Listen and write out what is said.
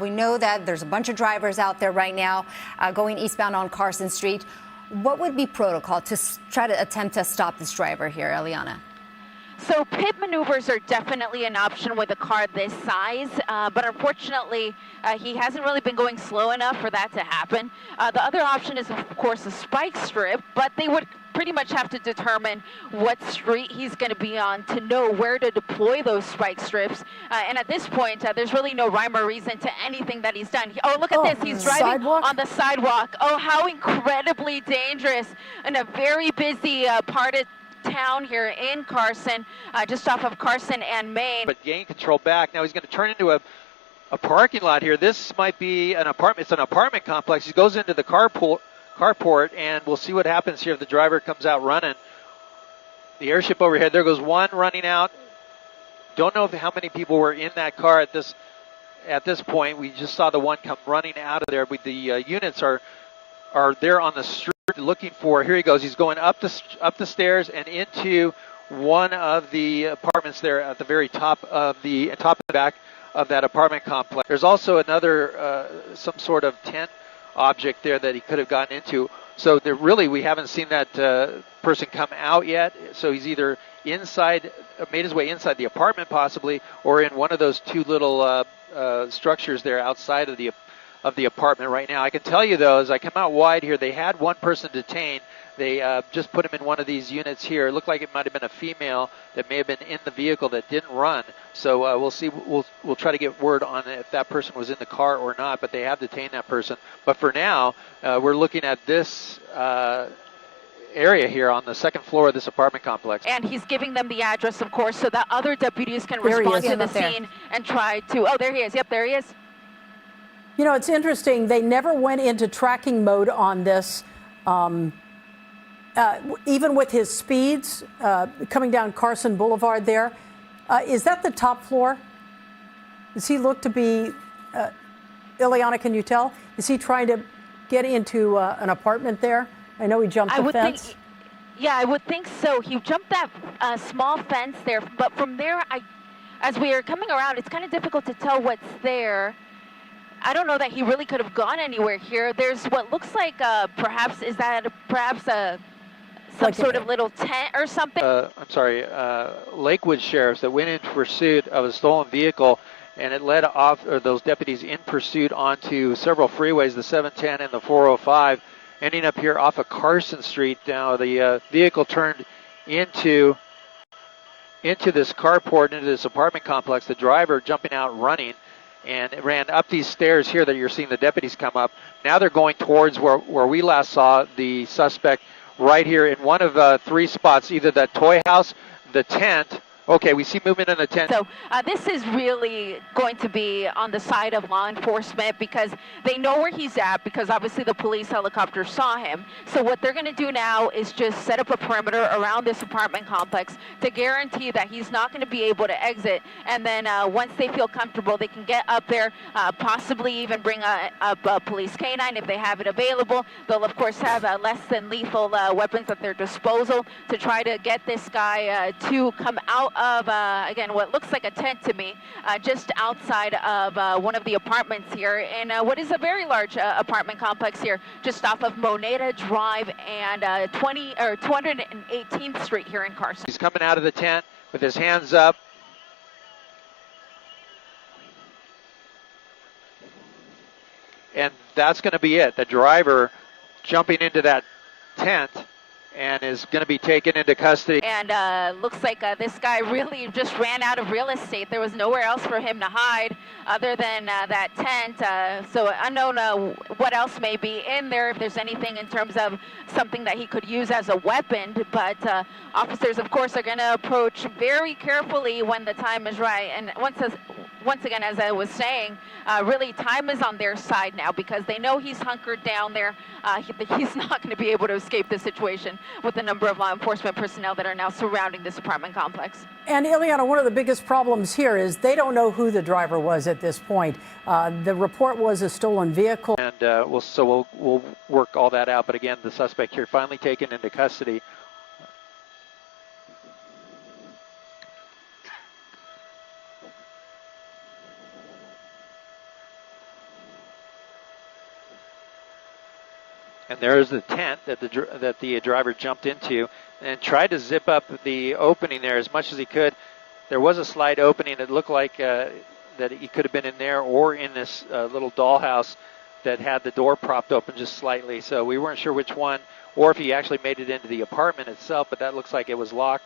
We know that there's a bunch of drivers out there right now going eastbound on Carson Street. What would be protocol to try to attempt to stop this driver here, Eliana? So pit maneuvers are definitely an option with a car this size, but unfortunately, he hasn't really been going slow enough for that to happen. The other option is, of course, a spike strip, but they would pretty much have to determine what street he's going to be on to know where to deploy those spike strips. And at this point, there's really no rhyme or reason to anything that he's done. Oh, look at this. He's driving on the sidewalk. Oh, how incredibly dangerous in a very busy part of town here in Carson, just off of Carson and Main. But gain control back. Now he's going to turn into a parking lot here. This might be an apartment. It's an apartment complex. He goes into the carport, and we'll see what happens here if the driver comes out running. The airship overhead. There goes one running out. Don't know how many people were in that car at this point. We just saw the one come running out of there. But the units are there on the street looking for. Here he goes. He's going up the stairs and into one of the apartments there at the very top of the back of that apartment complex. There's also another some sort of tent object there that he could have gotten into. So we haven't seen that person come out yet. So he's either inside, made his way inside the apartment possibly, or in one of those two little structures there outside of the apartment right now. I can tell you though, as I come out wide here, they had one person detained. They just put him in one of these units here. It looked like it might have been a female that may have been in the vehicle that didn't run. So we'll see. We'll try to get word on if that person was in the car or not. But they have detained that person. But for now, we're looking at this area here on the second floor of this apartment complex. And he's giving them the address, of course, so that other deputies can respond to the scene and try to. Oh, there he is. Yep, there he is. You know, it's interesting. They never went into tracking mode on this, even with his speeds coming down Carson Boulevard there. Is that the top floor? Does he look to be, Ileana, can you tell? Is he trying to get into an apartment there? I know he jumped the fence. Yeah, I would think so. He jumped that small fence there, but from there, as we are coming around, it's kind of difficult to tell what's there. I don't know that he really could have gone anywhere here. There's what looks like perhaps some sort of little tent or something. I'm sorry, Lakewood sheriffs that went in pursuit of a stolen vehicle, and it led those deputies in pursuit onto several freeways, the 710 and the 405, ending up here off of Carson Street. Now the vehicle turned into this carport, into this apartment complex. The driver jumping out running, and it ran up these stairs here that you're seeing the deputies come up. Now they're going towards where we last saw the suspect, right here in one of three spots, either that toy house, the tent. Okay, we see movement in the tent. So this is really going to be on the side of law enforcement because they know where he's at, because obviously the police helicopter saw him. So what they're going to do now is just set up a perimeter around this apartment complex to guarantee that he's not going to be able to exit. And then once they feel comfortable, they can get up there, possibly even bring up a police canine if they have it available. They'll, of course, have less than lethal weapons at their disposal to try to get this guy to come out of, again, what looks like a tent to me, just outside of one of the apartments here in what is a very large apartment complex here, just off of Moneta Drive and 218th Street here in Carson. He's coming out of the tent with his hands up. And that's going to be it. The driver jumping into that tent and is going to be taken into custody. And looks like this guy really just ran out of real estate. There was nowhere else for him to hide other than that tent. So unknown what else may be in there, if there's anything in terms of something that he could use as a weapon. But officers, of course, are going to approach very carefully when the time is right. And once again, as I was saying, really time is on their side now because they know he's hunkered down there. He's not going to be able to escape this situation with the number of law enforcement personnel that are now surrounding this apartment complex. And Ileana, one of the biggest problems here is they don't know who the driver was at this point. The report was a stolen vehicle. And we'll work all that out. But again, the suspect here finally taken into custody. And there's the tent that the driver jumped into and tried to zip up the opening there as much as he could. There was a slight opening. It looked like that he could have been in there or in this little dollhouse that had the door propped open just slightly. So we weren't sure which one, or if he actually made it into the apartment itself, but that looks like it was locked.